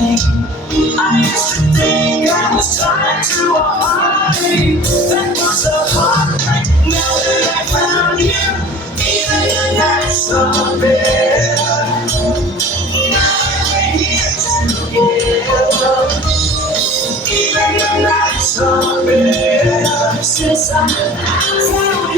I used to think I was tied to a heartache. That was a heartbreak. Now that I found you, even the nights are better. Now that we're here together, even the nights are better. Since I found